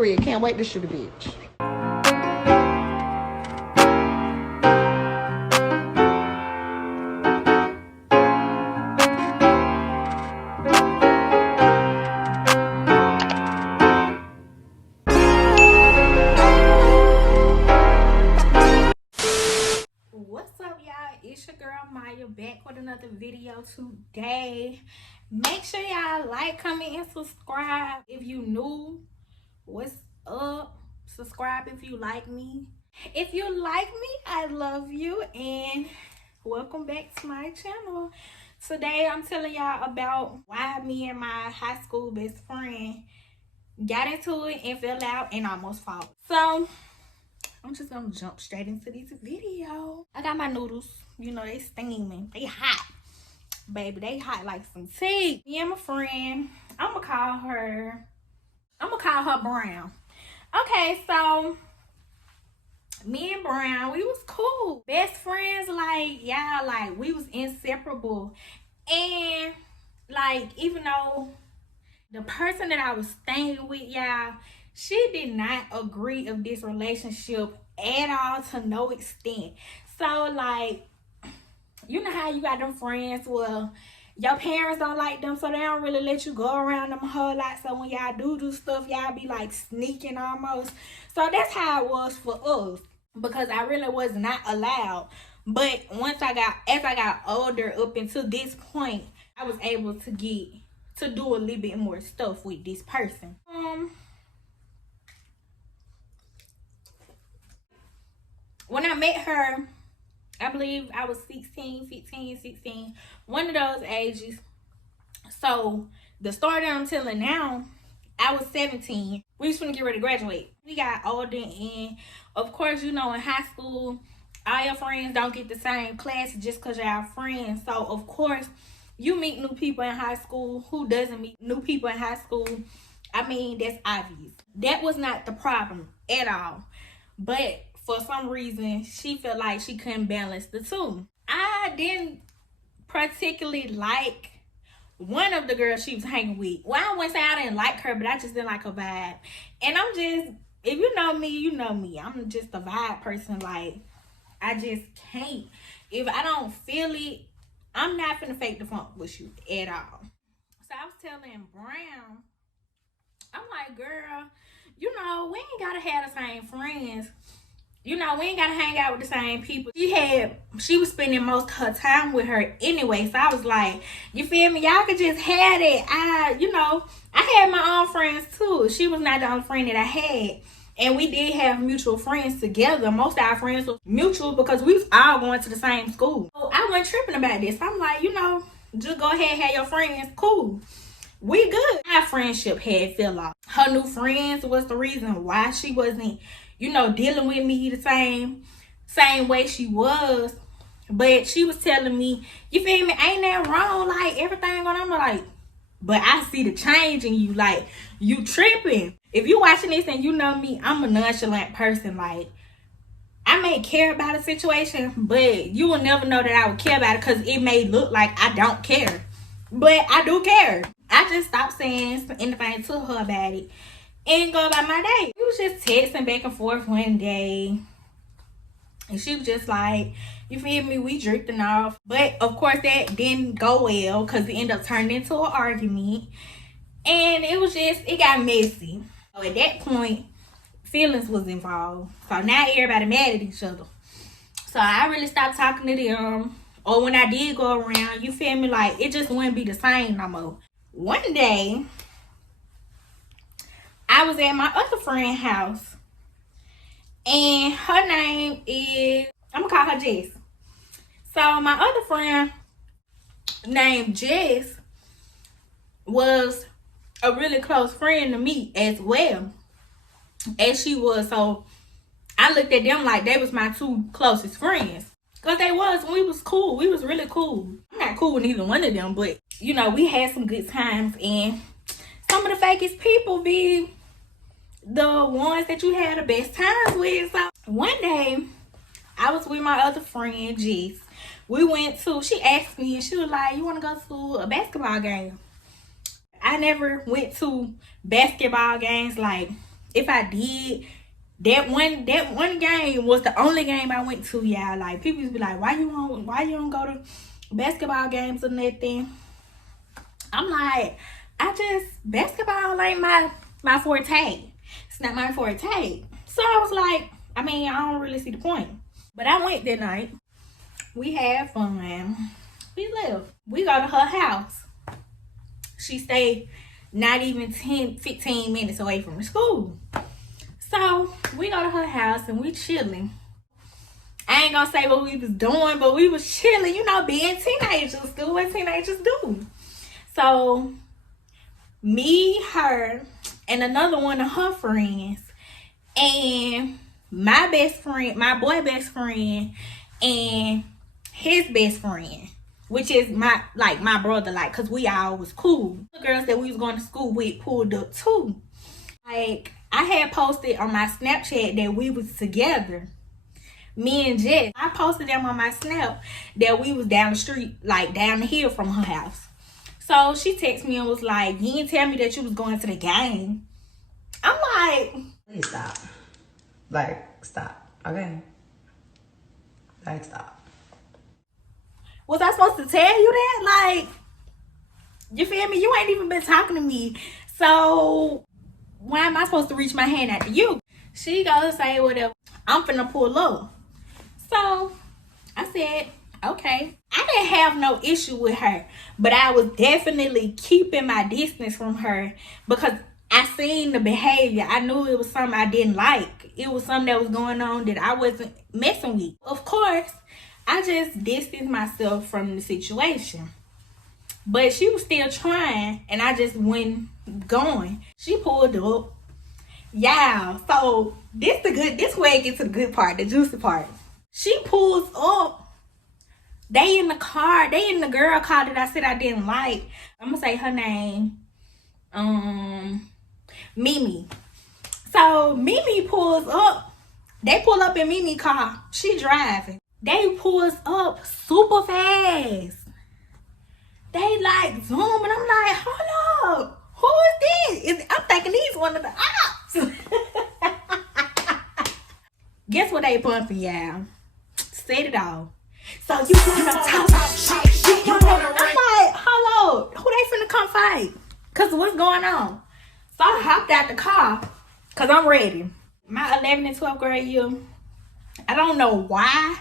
Period. Can't wait to shoot a bitch. What's up, y'all? It's your girl Maya back with another video today. Make sure y'all like, comment, and subscribe if you new. What's up? Subscribe if you like me. If you like me, I love you and welcome back to my channel. Today I'm telling y'all about why me and my high school best friend got into it and fell out and almost fought. So I'm just gonna jump straight into this video. I got my noodles, you know, they steaming, they hot, baby, they hot like some tea. Me and my friend, I'm gonna call her Brown. Okay, so me and Brown, we was cool, best friends, like y'all, like we was inseparable. And like, even though the person that I was staying with, y'all, she did not agree of this relationship at all, to no extent. So like, you know how you got them friends, well, your parents don't like them, so they don't really let you go around them a whole lot. So when y'all do stuff, y'all be like sneaking almost. So that's how it was for us, because I really was not allowed. But as I got older, up until this point, I was able to do a little bit more stuff with this person. When I met her, I believe I was 16, 15, 16, one of those ages. So the story that I'm telling now, I was 17. We was gonna get ready to graduate. We got older, and of course, you know, in high school, all your friends don't get the same class just because y'all friends. So of course, you meet new people in high school. Who doesn't meet new people in high school? I mean, that's obvious. That was not the problem at all. But for some reason, she felt like she couldn't balance the two. I didn't particularly like one of the girls she was hanging with. Well, I wouldn't say I didn't like her, but I just didn't like her vibe. And I'm just, if you know me, you know me. I'm just a vibe person. Like, I just can't. If I don't feel it, I'm not finna fake the funk with you at all. So I was telling Brown, I'm like, girl, you know, we ain't gotta have the same friends. You know, we ain't gotta hang out with the same people. She was spending most of her time with her anyway. So I was like, you feel me? Y'all could just have it. I had my own friends too. She was not the only friend that I had. And we did have mutual friends together. Most of our friends were mutual because we was all going to the same school. So I wasn't tripping about this. I'm like, you know, just go ahead and have your friends. Cool. We good. Our friendship had fell off. Her new friends was the reason why she wasn't, you know, dealing with me the same way she was. But she was telling me, you feel me, ain't that wrong? Like, everything going on. I'm like, but I see the change in you. Like, you tripping. If you watching this and you know me, I'm a nonchalant person. Like, I may care about a situation, but you will never know that I would care about it, because it may look like I don't care. But I do care. I just stopped saying anything to her about it and go about my day. We was just texting back and forth one day, and she was just like, you feel me, we drifting off. But of course that didn't go well, because it ended up turning into an argument, and it got messy. So at that point, feelings was involved. So now everybody mad at each other. So I really stopped talking to them. Or when I did go around, you feel me, like, it just wouldn't be the same no more. One day, I was at my other friend's house, and her name is, I'm gonna call her Jess. So my other friend named Jess was a really close friend to me as well as she was. So I looked at them like they was my two closest friends, because they was, when we was cool. We was really cool. I'm not cool with either one of them, but you know, we had some good times. And some of the fakest people be the ones that you had the best times with. So one day, I was with my other friend, Jess. She asked me, and she was like, you want to go to a basketball game? I never went to basketball games like if I did, that one game was the only game I went to, y'all. Like, people used to be like, why you don't go to basketball games or nothing? I'm like, basketball ain't my forte. It's not my forte. So I was like, I don't really see the point. But I went that night. We had fun. We left. We go to her house. She stayed not even 10-15 minutes away from the school. So we go to her house and we chilling. I ain't gonna say what we was doing, but we was chilling, being teenagers, do what teenagers do. So me, her, and another one of her friends, and my boy best friend, and his best friend, which is my brother, cause we all was cool. The girls that we was going to school with pulled up too. Like, I had posted on my Snapchat that we was together, me and Jess. I posted them on my Snap that we was down the street, down the hill from her house. So she texted me and was like, you didn't tell me that you was going to the game. I'm like, please stop. Stop. Okay? Stop. Was I supposed to tell you that? You feel me? You ain't even been talking to me. So why am I supposed to reach my hand out to you? She goes say whatever. I'm finna pull up. So I said, okay. I didn't have no issue with her, but I was definitely keeping my distance from her because I seen the behavior. I knew it was something I didn't like. It was something that was going on that I wasn't messing with. Of course, I just distanced myself from the situation. But she was still trying, and I just wasn't going. She pulled up. Yeah, so this where it gets to the good part, the juicy part. She pulls up. They in the girl car that I said I didn't like. I'm gonna say her name. Mimi. So Mimi pulls up. They pull up in Mimi car. She driving. They pulls up super fast. They zoom, and I'm like, hold up. Who is this? I'm thinking he's one of the ops. Guess what they pumping, y'all? Said it all. So you wanna talk shit? I'm like, hello, who they finna come fight? Cause what's going on? So I hopped out the car, cause I'm ready. My 11th and 12th grade year, I don't know why.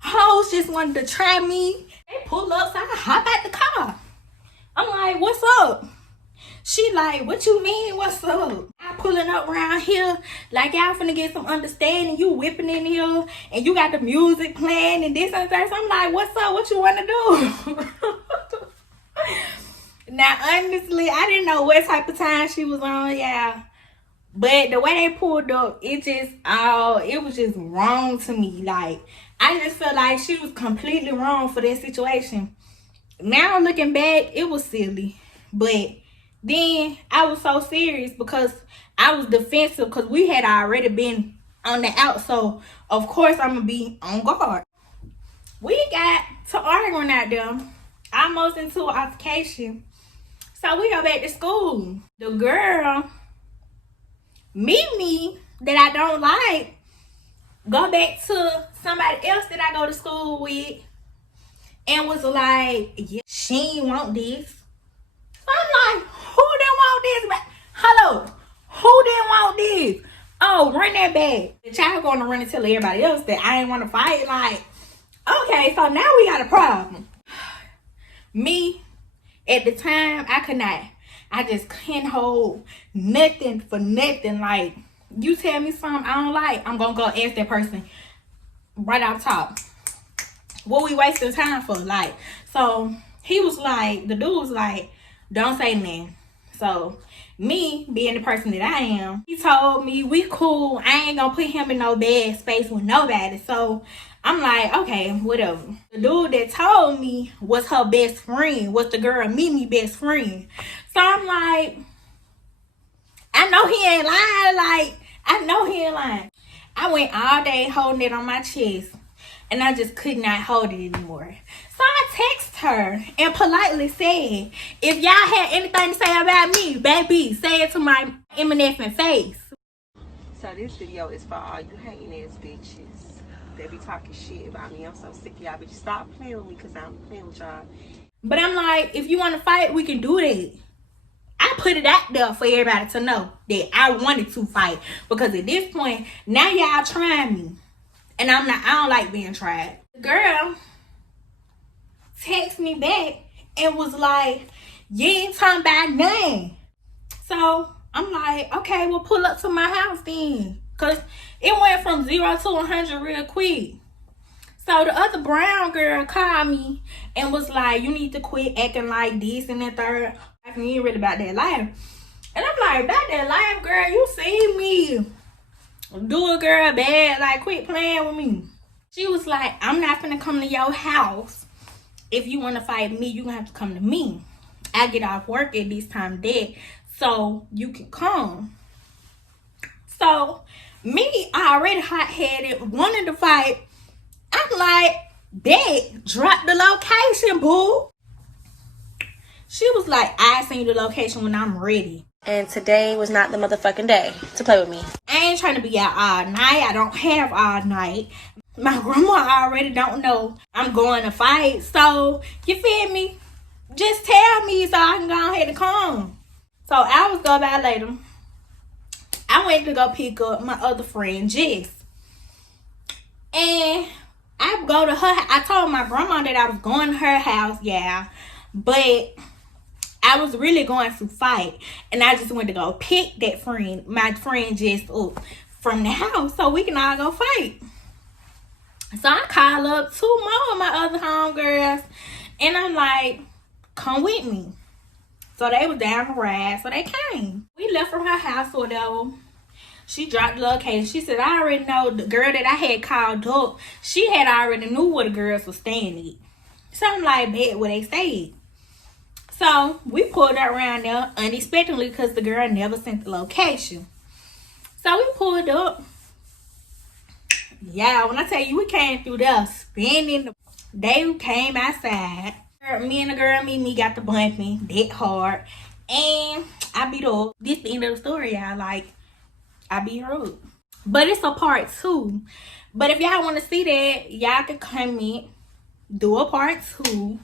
Hoes just wanted to try me. They pull up, so I hop out the car. I'm like, what's up? She like, what you mean, what's up? I'm pulling up around here, like y'all finna get some understanding. You whipping in here, and you got the music playing, and this and that. So I'm like, what's up? What you wanna do? Now, honestly, I didn't know what type of time she was on, y'all. But the way they pulled up, it was just wrong to me. I just felt like she was completely wrong for that situation. Now looking back, it was silly. But then I was so serious because I was defensive because we had already been on the out. So, of course, I'm going to be on guard. We got to arguing out there, almost into an altercation. So we go back to school. The girl, Mimi, that I don't like, go back to somebody else that I go to school with and was like, yeah, she ain't want this. So I'm like, who didn't want this? Hello, who didn't want this? Oh, run that back. The child gonna run and tell everybody else that I ain't want to fight. Okay, so now we got a problem. Me, at the time, I could not. I just couldn't hold nothing for nothing. You tell me something I don't like, I'm gonna go ask that person right off top. What we wasting time for? So he was like, the dude was like, don't say nothing. So me, being the person that I am, he told me we cool. I ain't gonna put him in no bad space with nobody. So I'm like, okay, whatever. The dude that told me was her best friend, was the girl Mimi best friend. So I'm like, I know he ain't lying. I know he ain't lying. I went all day holding it on my chest. and I just could not hold it anymore. So I text her and politely said, if y'all had anything to say about me, baby, say it to my MNF face. So this video is for all you hating ass bitches that be talking shit about me. I'm so sick of y'all bitches. Stop playing with me because I'm playing with y'all. But I'm like, if you want to fight, we can do that. I put it out there for everybody to know that I wanted to fight. Because at this point, now y'all trying me. And I don't like being tried. The girl texted me back and was like, you ain't talking about nothing. So I'm like, okay, well pull up to my house then. Cause it went from 0 to 100 real quick. So the other brown girl called me and was like, you need to quit acting like this and that third. You ain't really about that life. And I'm like, about that life, girl, you see me do a girl bad, like quit playing with me. She was like, I'm not finna come to your house. If you want to fight me, you gonna have to come to me. I get off work at this time of day, so you can come. So me, already hot-headed, wanting to fight. I'm like, bet, drop the location, boo. She was like, I send you the location when I'm ready. And today was not the motherfucking day to play with me. I ain't trying to be out all night. I don't have all night. My grandma already don't know I'm going to fight. So, you feel me? Just tell me so I can go ahead and come. So, hours go by later. I went to go pick up my other friend, Jess. And I go to her. I told my grandma that I was going to her house, yeah. But I was really going to fight. And I just went to go pick that friend, my friend Jess, up from the house so we can all go fight. So I call up 2 more of my other homegirls. And I'm like, come with me. So they was down the ride. So they came. We left from her house or whatever. She dropped the location. She said, I already know the girl that I had called up. She had already knew where the girls was staying at. So I'm like, bet what they said. So we pulled up around there unexpectedly because the girl never sent the location. So we pulled up. Yeah, when I tell you we came through there spinning, they came outside. Me and the girl, me got the bumping that hard. And I beat her up. This the end of the story, y'all. Like, I beat her up. But it's a part 2. But if y'all want to see that, y'all can comment, do a part 2.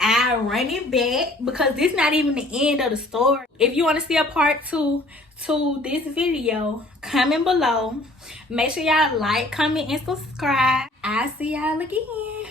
I run it back because this not even the end of the story. If you want to see a part 2 to this video, comment below. Make sure y'all like, comment, and subscribe. I'll see y'all again.